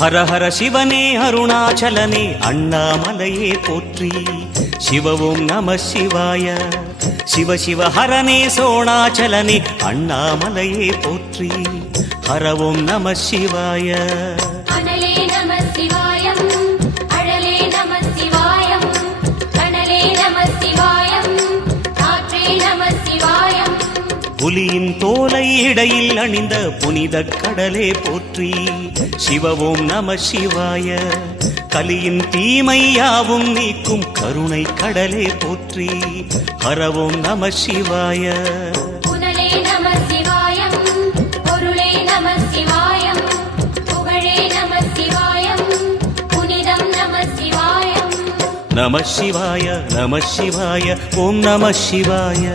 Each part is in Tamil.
ஹர ஹர சிவனே அருணாச்சலனே அண்ணாமலையே போற்றி. சிவ ஓம் நம சிவாய. சிவ சிவ ஹரனே சோணாச்சலனே அண்ணாமலையே போற்றி. ஹர ஓம் நம சிவாய. அனலே நம சிவாயம், அழலே நம சிவாயம், கனலே நம சிவாயம், காற்றே நம சிவாயம். புலியின் தோலை இடையில் அணிந்த புனித கடலே போற்றி. சிவ ஓம் நம சிவாய. கலியின் தீமையாவும் நீக்கும் கருணை கடலே போற்றி. ஹர ஓம் நம சிவாய. புனலே நம சிவாயம், பொருளே நம சிவாயம், புகழே நம சிவாயம், புனிதம் நம சிவாயம். நம சிவாய நம சிவாய ஓம் நம சிவாய.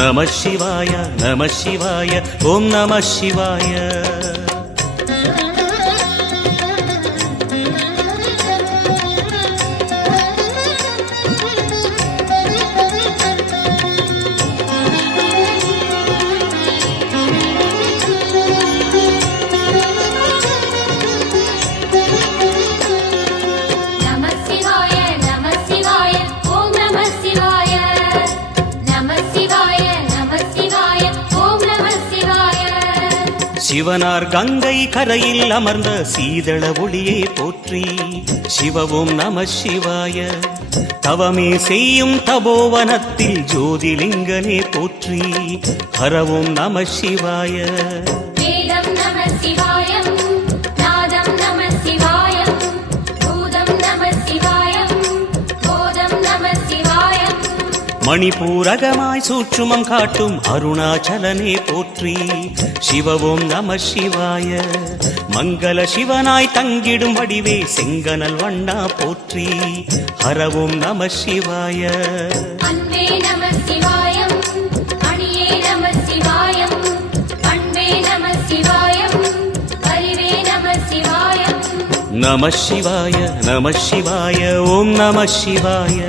நம சிவாய நம சிவாய ஓம் நம சிவாய. சிவனார் கங்கை கரையில் அமர்ந்த சீதள ஒளியே போற்றி. சிவ ஓம் நம சிவாய. தவமே செய்யும் தபோவனத்தில் ஜோதிலிங்கனே போற்றி. ஹர ஓம் நம சிவாய. வேதம் நம சிவாயம், நாதம் நம சிவாயம், பூதம் நம சிவாயம், போதம் நம சிவாயம். மணிபூரகமாய் சூட்சுமம் காட்டும் அருணாச்சலனே போற்றி. சிவ ஓம் நம சிவாய. மங்கள சிவனாய் தங்கிடும் வடிவே செங்கனல் வண்ணா போற்றி. ஹர ஓம் நம சிவாய. அன்பே நம சிவாயம், அணியே நம சிவாயம், அன்பே நம சிவாயம், அறிவே நம சிவாயம். நம சிவாய நம சிவாய ஓம் நம சிவாய.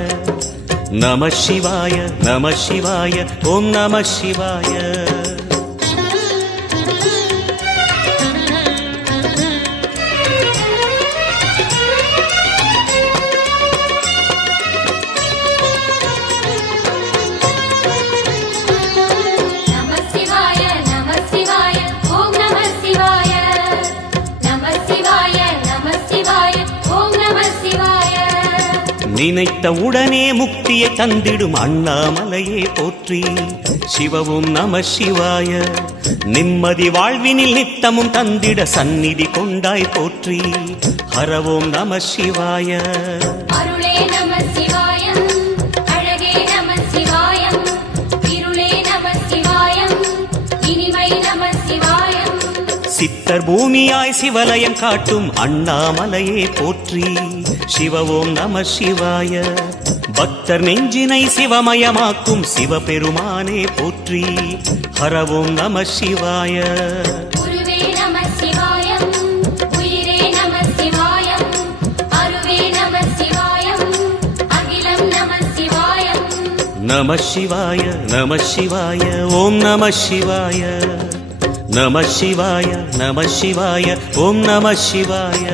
நம சிவாய நம சிவாய ஓம் நம சிவாய. நினைத்த உடனே முக்தியை தந்திடும் அண்ணாமலையே போற்றி. சிவ ஓம் நம சிவாய. நிம்மதி வாழ்வினில் நித்தமும் தந்திட சந்நிதி கொண்டாய் போற்றி. ஹர ஓம் நம சிவாய. அருளே நம சிவாயம், அழகே நம சிவாயம், இருளே நம சிவாயம், இனிமை நம சிவாயம். சித்தர் பூமியாய் சிவலயம் காட்டும் அண்ணாமலையே போற்றி. சிவ ஓம் நம சிவாய. பக்தர் நெஞ்சினை சிவமயமாக்கும் சிவபெருமானே போற்றி. ஹர ஓம் நம சிவாய. குருவே நம சிவாயம், உயிரே நம சிவாயம், அருவே நம சிவாயம், அகிலம் நம சிவாயம். நம சிவாய நம சிவாய ஓம் நம சிவாய. நம சிவாய நம சிவாய ஓம் நம சிவாய.